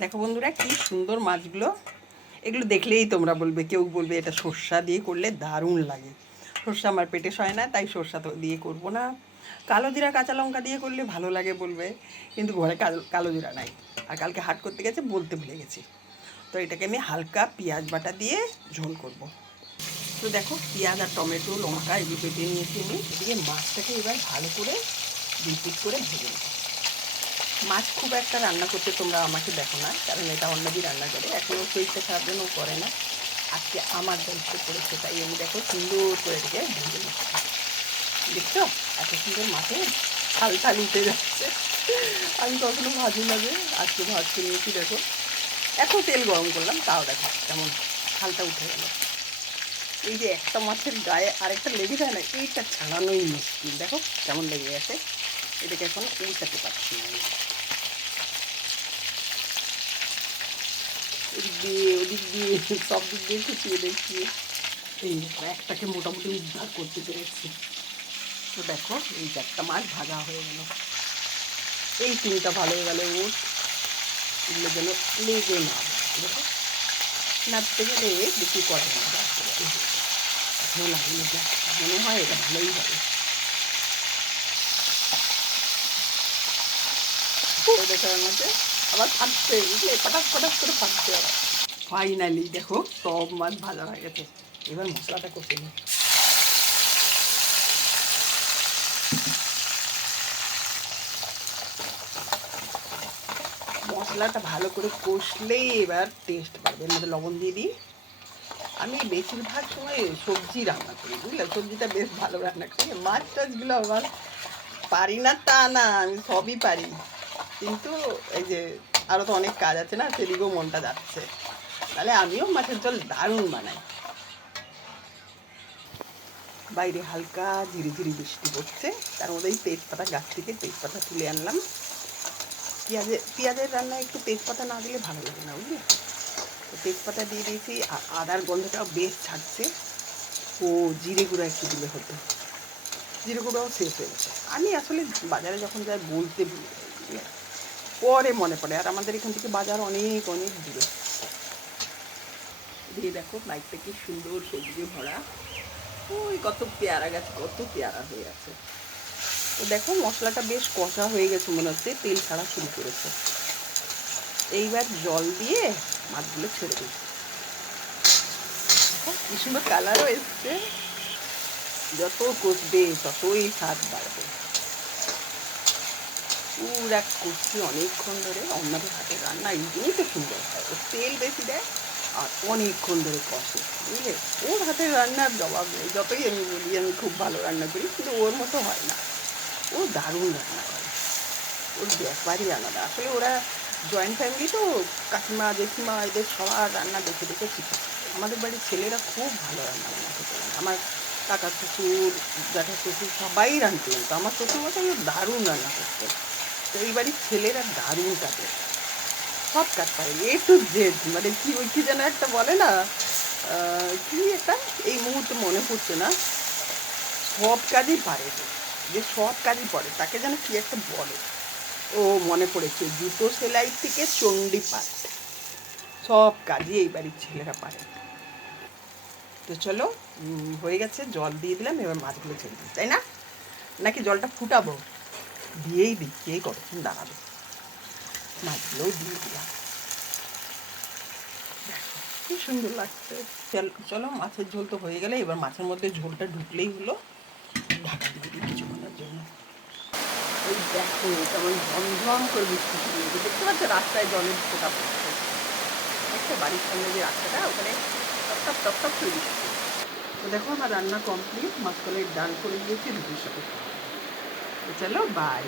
দেখো বন্ধুরা কি সুন্দর মাছগুলো। এগুলো দেখলেই তোমরা বলবে, কেউ বলবে এটা সর্ষা দিয়ে করলে দারুণ লাগে। সর্ষা আমার পেটে সয় না, তাই সর্ষা তো দিয়ে করবো না। কালো জিরা কাঁচা লঙ্কা দিয়ে করলে ভালো লাগে বলবে, কিন্তু ঘরে কালো জিরা নাই। আর কালকে হাট করতে গেছে, বলতে ভুলে গেছি। তো এটাকে আমি হালকা পেঁয়াজ বাটা দিয়ে ঝোল করব। তো দেখো পেঁয়াজ আর টমেটো লঙ্কা এগুলো কেটে নিয়েছি আমি। এদিকে মাছটাকে এবার ভালো করে দুই পিট করে ভেজে নেব। মাছ খুব একটা রান্না করতে তোমরা আমাকে দেখো না, কারণ এটা অন্যদিন রান্না করে, এখনও শরীরটা খারাপ জন্য করে না। আজকে আমার দায়িত্ব পড়েছে, তাই আমি দেখো সুন্দর করে এটাকে ভেজে নিচ্ছি। দেখছো এত সুন্দর মাছে থাল থাল উঠে যাচ্ছে। আমি কখনো ভাজি না, যে আজকে ভাজতে নিয়েছি। দেখো এত তেল গরম করলাম, তাও দেখো কেমন থালটা উঠে গেল। এই যে একটা মাছের গায়ে আরেকটা লেগে যায় না, এইটা ছাড়ানোই মুশকিল। দেখো কেমন লেগে গেছে, এটাকে এখন উল্টাতে পারছি না আমি। এদিক দিয়ে ওদিক দিয়ে সব দিক দিয়ে খুঁটিয়ে দেখছি। এই একটাকে মোটামুটি উদ্ধার করতে পেরেছি। তো দেখো এই চারটা মাছ ভাজা হয়ে গেল, এই তিনটা ভালো হয়ে গেল। ওর এগুলো যেন লেগে না যায়, দেখো নাড়তে গেলে বেশি করে না। ভালো লাগলো, মনে হয় এটা ভালোই হবে। দেখার মধ্যে আবার ফাটছে, বুঝলে, পটাশ পটাশ করে ফাটছে আবার। ফাইনালি দেখো সব মাছ ভাজা হয়ে গেছে। এবার মশলাটা কষে নিই। মশলাটা ভালো করে কষলেই এবার টেস্ট পাবে। এর মধ্যে লবণ দিয়ে দিই। আমি বেশিরভাগ সময় সবজি রান্না করি, বুঝলে, সবজিটা বেশ ভালো রান্না করি। মাছ টাছগুলো আমার পারি না তা না, আমি সবই পারি, কিন্তু এই যে আরও তো অনেক কাজ আছে না, সেদিকেও মনটা যাচ্ছে। তাহলে আমিও মাছের ঝোল দারুণ বানাই। বাইরে হালকা ঝিরি ঝিরি বৃষ্টি পড়ছে, তার মধ্যে এই তেজপাতা গাছ থেকে তেজপাতা তুলে আনলাম। পেঁয়াজের রান্নায় একটু তেজপাতা না দিলে ভালো লাগে না, বুঝলি। তো তেজপাতা দিয়ে দিয়েছি, আর আদার গন্ধটাও বেশ ছাড়ছে। ও জিরে গুঁড়ো একটু দিলে হতো, জিরে গুঁড়োও শেষ হয়ে গেছে। আমি আসলে বাজারে যখন যাই বলতে ভুলে যাই, বুঝলে, পরে মনে পড়ে। আর আমাদের এখান থেকে বাজার অনেক অনেক দূরে। দিয়ে দেখো বাইকটা কি সুন্দর সবজি ভরা। ওই কত পেয়ারা গাছ, কত পেয়ারা হয়ে আছে। তো দেখো মশলাটা বেশ কষা হয়ে গেছে, মনে হচ্ছে তেল ছাড়া শুরু করেছে। এইবার জল দিয়ে মাছগুলো ছেড়ে দিই। কি সুন্দর কালারও এসছে। যত কষবে ততই স্বাদ বাড়বে। পুরা কষছি অনেকক্ষণ ধরে। অন্যদের হাতে রান্না এই জন্যই তো সুন্দর হয়, ও তেল বেশি দেয় আর অনেকক্ষণ ধরে কষে, বুঝলে। ওর হাতের রান্নার জবাব নেই, যতই আমি বলি আমি খুব ভালো রান্না করি, কিন্তু ওর মতো হয় না। ও দারুণ রান্না করে, ওর ব্যাপারই আলাদা। আসলে ওরা জয়েন্ট ফ্যামিলি তো, কাকিমা জেঠিমা এদের সবার রান্না দেখে দেখে শিখে। আমাদের বাড়ির ছেলেরা খুব ভালো রান্না বান্না করতে পারে। আমার কাকা শ্বশুর, জ্যাঠা শ্বশুর সবাই রাঁধতে জানতো। আমার শ্বশুরমশাইও দারুণ রান্না করতেন। তো এই বাড়ির ছেলেরা দারুণ কাজে, সব কাজ পারে, A to Z। মানে কি ওই কি যেন একটা বলে না, কি একটা এই মুহূর্তে মনে পড়ছে না, সব কাজই পারে। যে সব কাজই পারে তাকে যেন কি একটা বলে। ও মনে পড়েছে, জুতো সেলাই থেকে চণ্ডী পাঠ, সব কাজই এই বাড়ির ছেলেরা পারে। তো চলো, হয়ে গেছে, জল দিয়ে দিলাম। এবার মাছগুলো ছেড়ে দিই, তাই না? নাকি জলটা ফুটাবো? দিয়েই দিই, কে কতক্ষণ দাঁড়াবে। মাছগুলোও দিয়ে দিলাম, কি সুন্দর লাগছে। চলো মাছের ঝোল তো হয়ে গেলে এবার মাছের মধ্যে ঝোলটা ঢুকলেই হলো। ঢাকা দিয়ে দিই কিছুক্ষণের জন্য। ওই দেখো কেমন ঝমঝম করে বৃষ্টি শুরু হয়েছে, দেখতে পাচ্ছ রাস্তায় জলের ফোঁটা পড়ছে। দেখছো বাড়ির সামনে যে রাস্তাটা, ওখানে টপ টপ টপ করে বৃষ্টি। তো দেখো আমার রান্না কমপ্লিট, মাছকলাইয়ের ডাল করে দিয়েছি রুটির সাথে। তো চলো বাই।